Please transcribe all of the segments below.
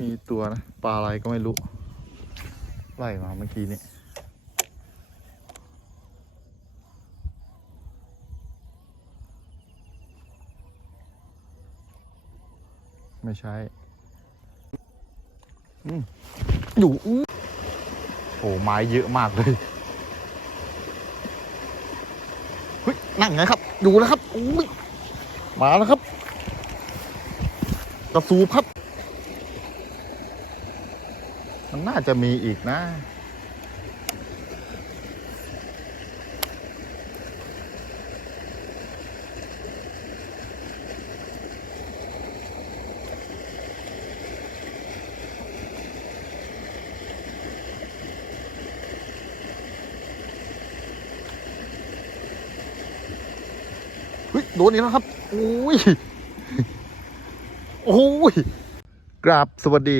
มีตัวนะปลาอะไรก็ไม่รู้ ไล่มาเมื่อกี้นี้ไม่ใช่อืมอยู่อื้อโอ้ไม้เยอะมากเลยเฮ้ยนั่งไงครับอยู่แล้วครับอุ้ยมาแล้วครับ กระสูบครับ มันน่าจะมีอีกนะ เฮ้ย โดนอีกแล้วครับ โอ้ย โอ้ย กราบสวัสดี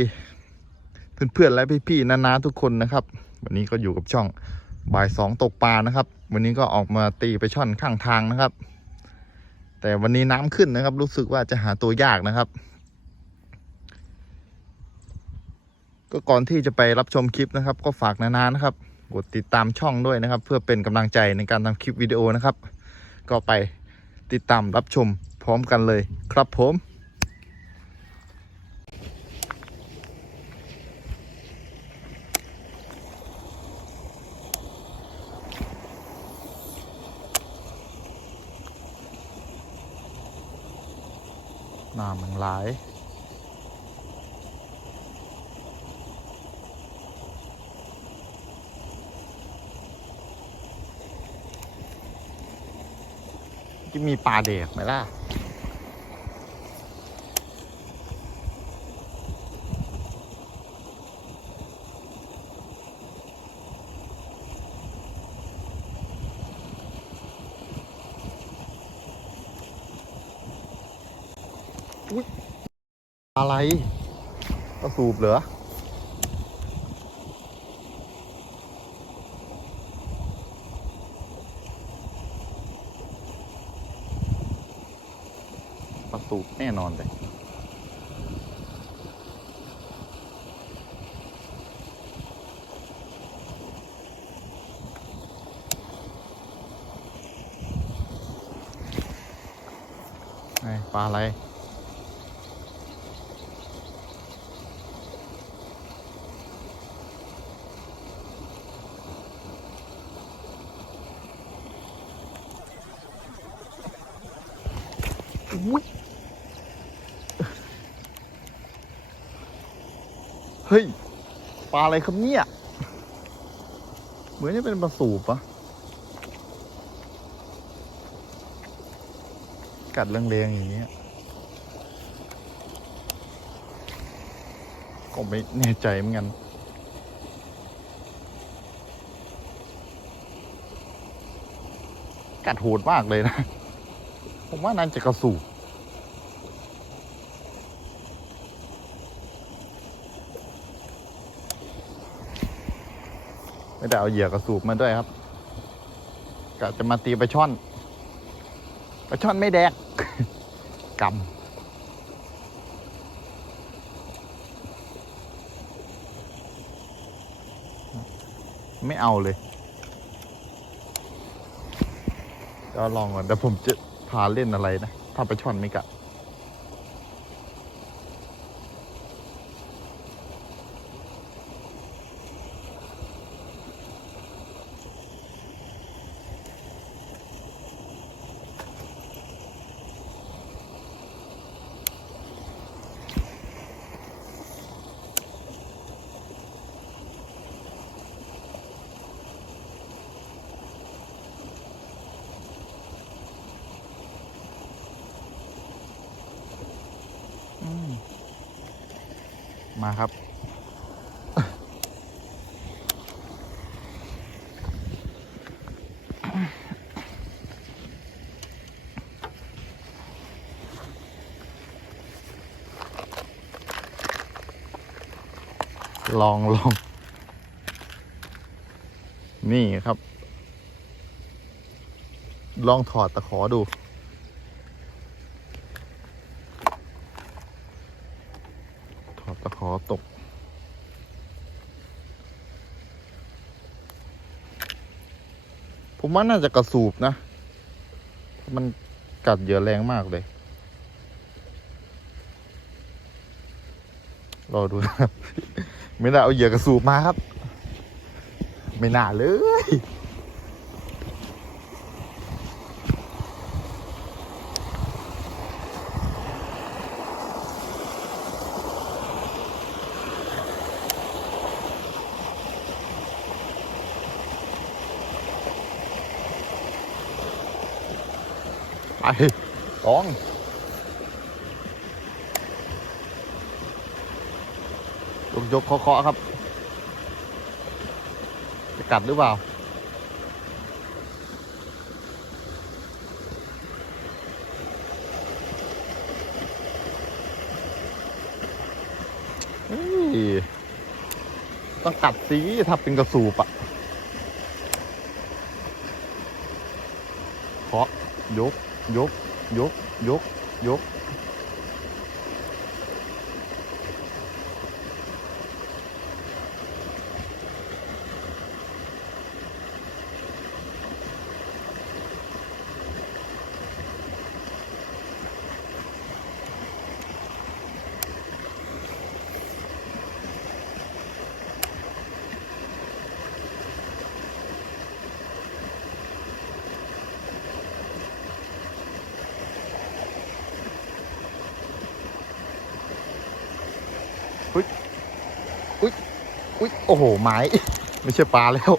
เพื่อนๆและพี่ๆนานาทุกคนนะครับ วันนี้ก็อยู่กับช่องบ่ายสองตกปลานะครับ วันนี้ก็ออกมาตีไปช่อนข้างทางนะครับ แต่วันนี้น้ำขึ้นนะครับ รู้สึกว่าจะหาตัวยากนะครับ ก็ก่อนที่จะไปรับชมคลิปนะครับ ก็ฝากนานานะครับกดติดตามช่องด้วยนะครับ เพื่อเป็นกำลังใจในการทำคลิปวิดีโอนะครับ ก็ไปติดตามรับชมพร้อมกันเลยครับผม น้ำมันหลายจะมีปลาเด็กไหมล่ะ อะไรกระสูบเหรอปลาสูบแน่นอนเลยไปลาอะไร เฮ้ย ปลาอะไรครับเนี่ย เหมือนจะเป็นปลาสูบอะกัดเรงๆอย่างเงี้ย ก็ไม่แน่ใจเหมือนกันกัดโหดมากเลยนะ ผมว่านั่นจะกระสูบไม่ได้เอาเหยื่อกระสูบมาด้วยครับกะจะมาตีปลาช่อนปลาช่อนไม่แดกกำไม่เอาเลยเดี๋ยวลองก่อนเดี๋ยวผมจะ พาเล่นอะไรนะ ถ้าปลาช่อนไม่กัด ครับ ลองลองนี่ครับ ลองถอดตะขอดู ถอดตะขอตก ผมว่าน่าจะกระสูบนะ มันกัดเหยื่อแรงมากเลย รอดูนะครับ ไม่น่าเอาเหยื่อกระสูบมาครับ ไม่น่าเลย ไปสองยกยกเคาะๆครับ จะกัดหรือเปล่า ต้องกัดสิถ้าเป็นกระสูบอะเคาะยก ยก ยก ยก ยก อุ๊ย โอ้โห ไม้ ไม่ใช่ปลาแล้ว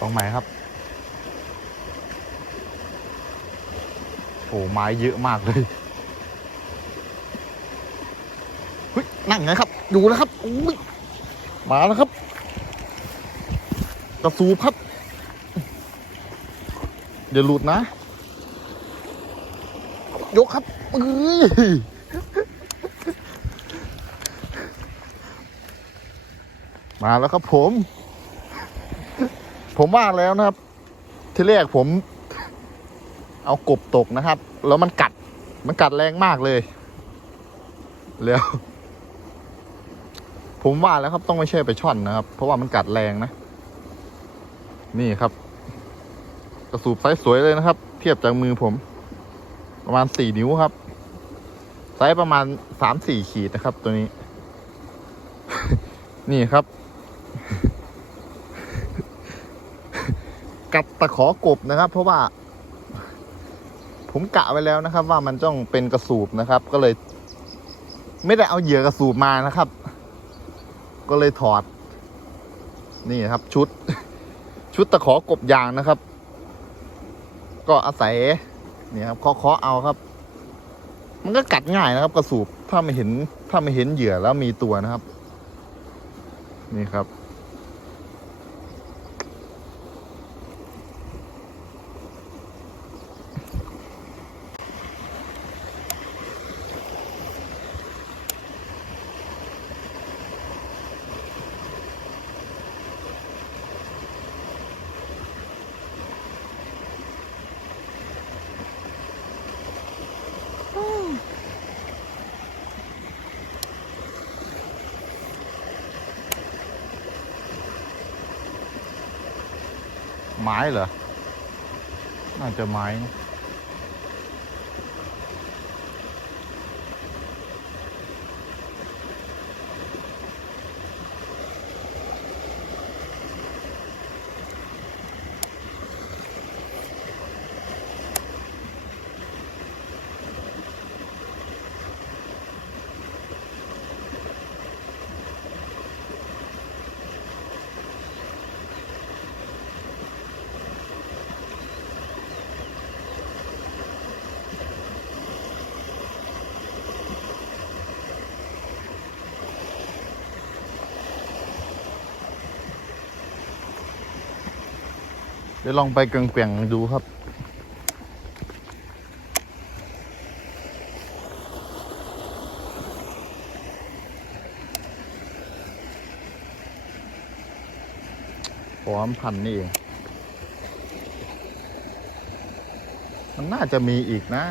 ลองใหม่ครับ โอ้ไม้เยอะมากเลย เฮ้ย นั่งไงครับ ดูนะครับอุ้ยมาแล้วครับกระสูบครับเดี๋ยวหลุดนะ ยกครับเอ้ยมาแล้วครับผม ผมว่าแล้วนะครับ ที่แรกผม เอากบตกนะครับ แล้วมันกัด มันกัดแรงมากเลย แล้ว ผมว่าแล้วครับต้องไม่ใช่ไปช่อนนะครับ เพราะว่ามันกัดแรงนะ นี่ครับ กระสูบไซส์สวยเลยนะครับ เทียบจากมือผม ประมาณสี่นิ้วครับ ไซส์ประมาณสามสี่ขีดนะครับ ตัวนี้ นี่ครับ กัดตะขอกบนะครับ เพราะว่า ผมกะไว้แล้วนะครับ ว่ามันต้องเป็นกระสูบนะครับ ก็เลย ไม่ได้เอาเหยื่อกระสูบมานะครับ ก็เลยถอด นี่ครับชุด ชุดตะขอกบยางนะครับ ก็อาศัยเนี่ยครับเคาะเอาครับ มันก็กัดง่ายนะครับ กระสูบถ้าไม่เห็นถ้าไม่เห็นเหยื่อแล้วมีตัวนะครับ นี่ครับ ไม้เหรอ น่าจะไม้นะ เดี๋ยวลองไปเกลียงๆดูครับนพร้อมพันนี่เอง มันน่าจะมีอีกนะ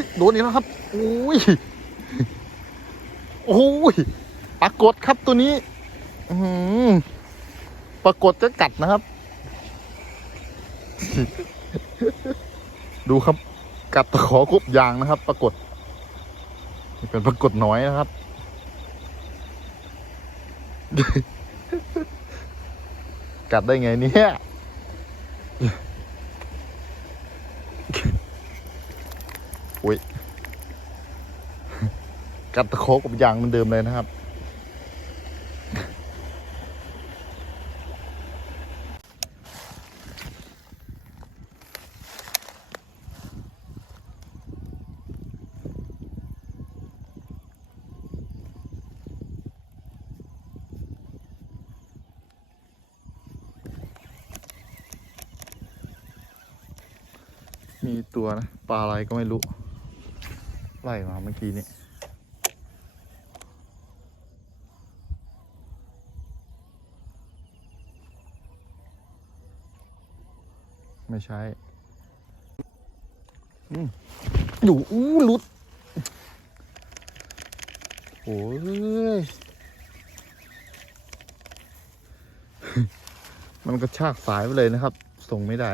ฮ้ยโดนอีกแล้วครับโอ้ยโอ้ยปรากฏครับตัวนี้อือหือปรากฏจะกัดนะครับ ดูครับ กัดตะขอกบยางนะครับ ปรากฏนี่เป็นปรากฏน้อยนะครับ กัดได้ไงเนี่ย อุ้ยกัดตะโคกกับยางเหมือนเดิมเลยนะครับ มีตัวนะ ปลาอะไรก็ไม่รู้ ไล่มาเมื่อกี้นี้ไม่ใช่อยู่อู้ลุดโอ้ย มันก็ชากสายไปเลยนะครับ ส่งไม่ได้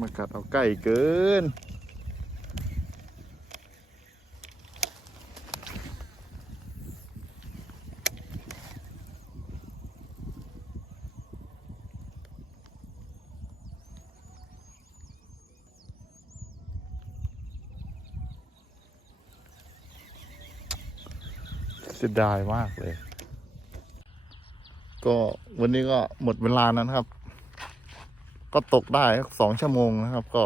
มากัดเอาใกล้เกิน เสียดายมากเลย ก็วันนี้ก็หมดเวลาแล้นครับ ก็ตกได้สองชั่วโมงนะครับ ก็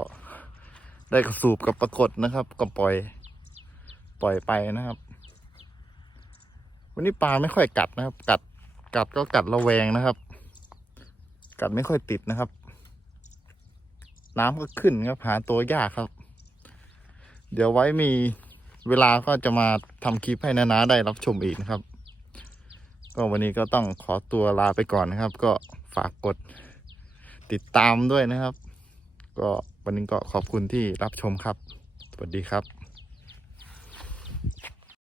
ได้กระสูบกับปรากฏนะครับ ก็ปล่อย ปล่อยไปนะครับ วันนี้ปลาไม่ค่อยกัดนะครับ กัดกัดก็กัดระแวงนะครับ กัดไม่ค่อยติดนะครับ น้ำก็ขึ้นครับหาตัวยากครับ เดี๋ยวไว้มีเวลาก็จะมาทำคลิปให้นานาได้รับชมอีกนะครับ ก็วันนี้ก็ต้องขอตัวลาไปก่อนนะครับ ก็ฝากกด ติดตามด้วยนะครับ ก็วันนี้ก็ขอบคุณที่รับชมครับ สวัสดีครับ